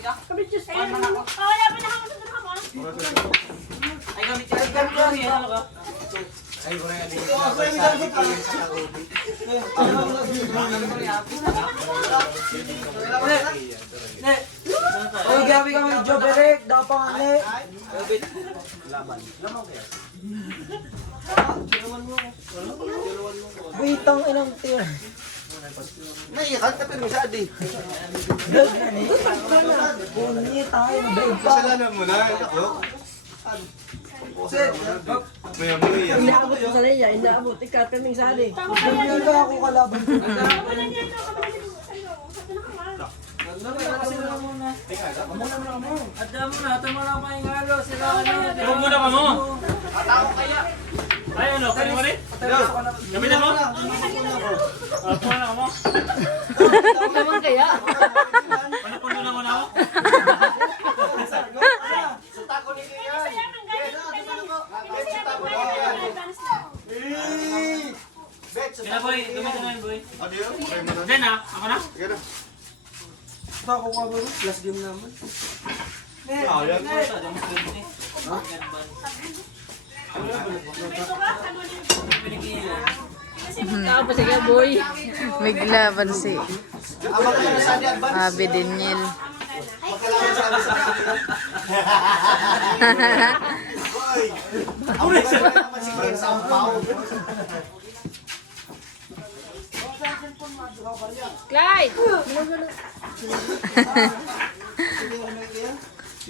ka? Kami Diyos. Wala pa na ako. Wala pa na ako sa drama. Ay, gamit ka. Ano ka? Ay, wala nga din. Sabi ko yun sa kaubi. Oy, gabi kami Joberek, dapang ale. Witang inang tira. Naiyakan ka pero siya di. Bunyi tayo, babe. Kasalanan mo na. Ako. Maya-maya. Inaabot mo sa leya, inaabot. Ikaw, kaming sali. Hindi ba ako kalaban? Ada mo na, tama na pa yung halo. Sila ano. Huwag muna ka mo. Atao kaya. Ay, ano? Kaya mo rin? Gamitin mo? Ako na mo. Naman kaya. Ano po na muna ako? Sila boy, gamitin mo yun boy. Ano yun? Try mo na. Then ah, ako na? Sige na. Ako ka ba? Last game naman. Tapos sige, boy. Miglaban si Abang ka na sa advance. Abi Daniel. Magkalaban sa advance. Boy! Ako na naman si Glenn Sampaw. Clyde!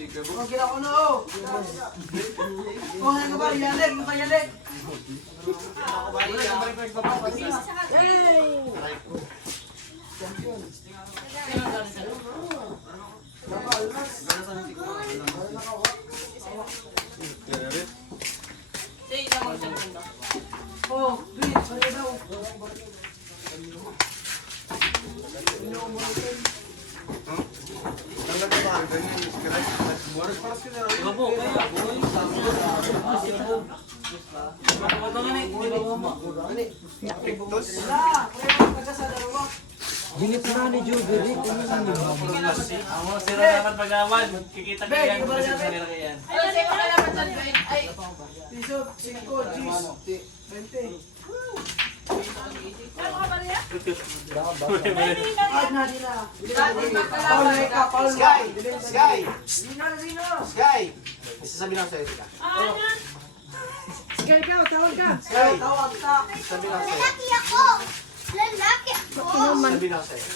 Ang gila ko na, oh. Oh, ano ba? Yaleg, yung kayaleg. Oh, please, ano daw? Ikaw po, kaya boy. Ginit na ni Joberek. Ako, sila dapat pag-awan. Kikita ka yan. Kasi sa nila yan. Piso, 5, G's, 20. Ay, na, di na. Paul na ikaw, Paul na. Sky! Sky! Dino, Dino. Sky! May sasabihin ako sa'yo sila. Sige, ikaw, tawag ka. Sky! Tawag ka. Sabihin ako sa'yo. Lalaki ako. Lalaki ako. Sabihin ako sa'yo.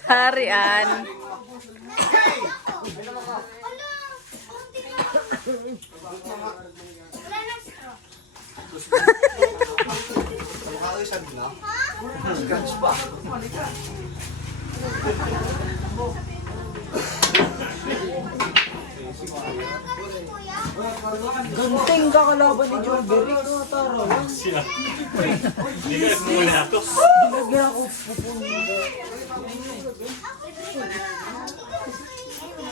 Sarian. Sky! Wala. Kunti lang. Wala nang straw. Mukha ko isang na. Ganting ka kalaban ni Joberek. Ano, taro? Hindi ka muna ako. Binagyan ako pupunin.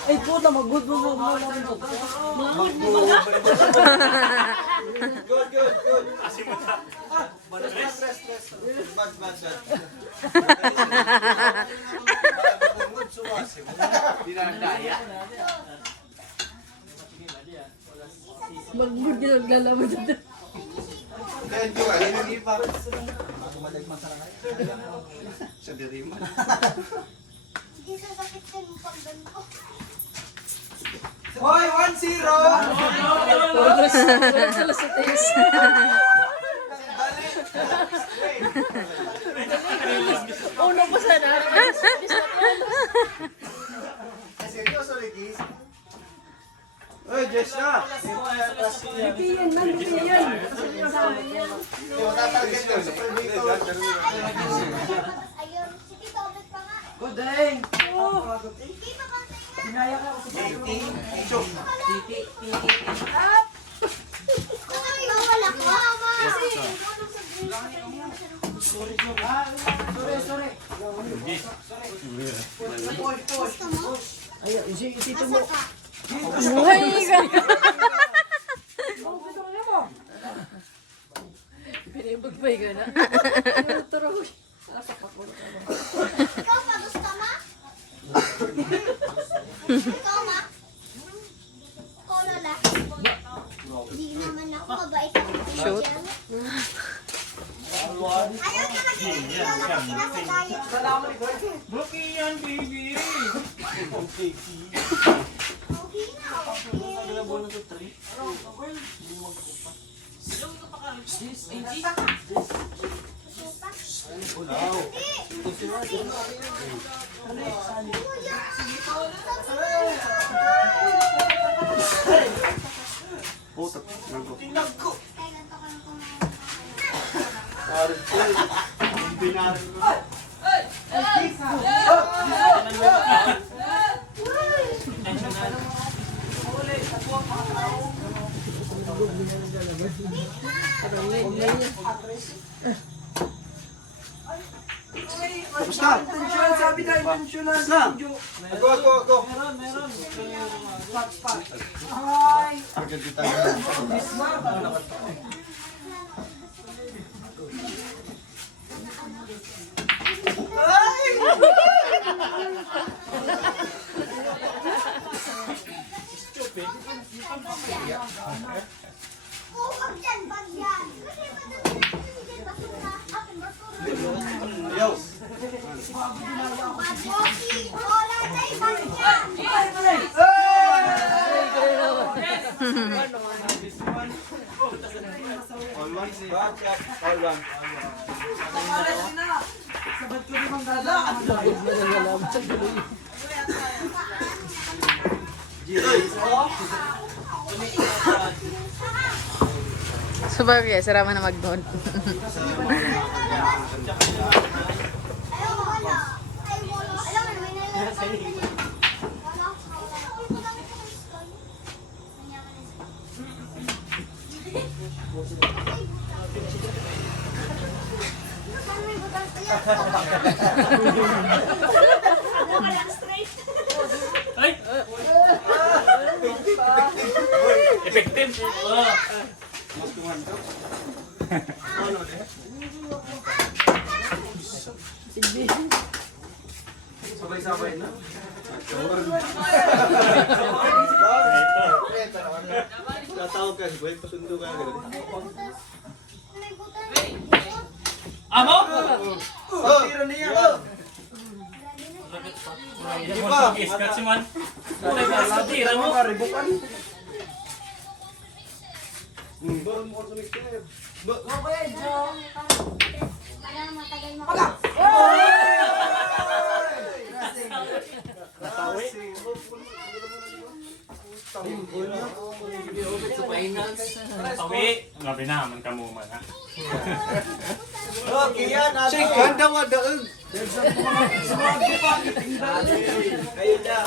Ay, puta, mag-good mo mo. Hindi na nagdaya. Mag-good nila naglalaban dito. Kaya ito ka, hindi pa. Sa diriman. Hindi sasakit sa lupang ganito. Hoy, 1-0! Walang sila sa taste. Una pa sana. Seryoso, Ricky? Oy, Jess na! Yan, man, yan. Hindi mo tatarget yun sa preview. Ayun. Sige, tobet pa nga. Good day! Hindi pa konti nga. Pinaya ka ako sa Ay, wala ko. Mama. Sorry. Gusto mo? Ay, isito mo. Buhay ka. Pinaibag pa yung gana. Turo ko. Asak ako. Ikaw pa gusto mo? Ikaw ma? Ikaw lola? Hindi naman ako mabait ako. Shoot. Ayaw niya mag-iinit lola kasi nasa diet. Buki yan, baby. Okay na, okay. Putak. Kaya ganito ko lang kumain. Binarin ko. Tapos na. Intentional, sabi na intentional. Tapos na. Go. Hi. Pagkakita Oo, wag yan, wag yan. Kasi madami yan, basura. Akin, basura. Ayaw. Magoki, wala tayo, wag yan. All one. All one. Pamalas na. Sabat ko rin ang gala. Sabagay, sarama na magdoon. Ayaw, wala. Ay, wala. Alam mo, may nilalagay ka niya. Wala. Uy, magamit ko ng spoon. Nanyaman ng spoon. Saan may butang kaya? Wala lang straight. Ay! Effective. Oh. Sabay-sabay na. Tatawag ka, Gwen, pasundo ka agad. May butang. Amo? Oh, tiro niya ko. Hindi mo mag-iskat si man. Tira mo. Wala nang matagal mo. Tawi. Grabe na, man ka mo man ha. Okay yan, ate. Ganda mo, daog. Kayo na.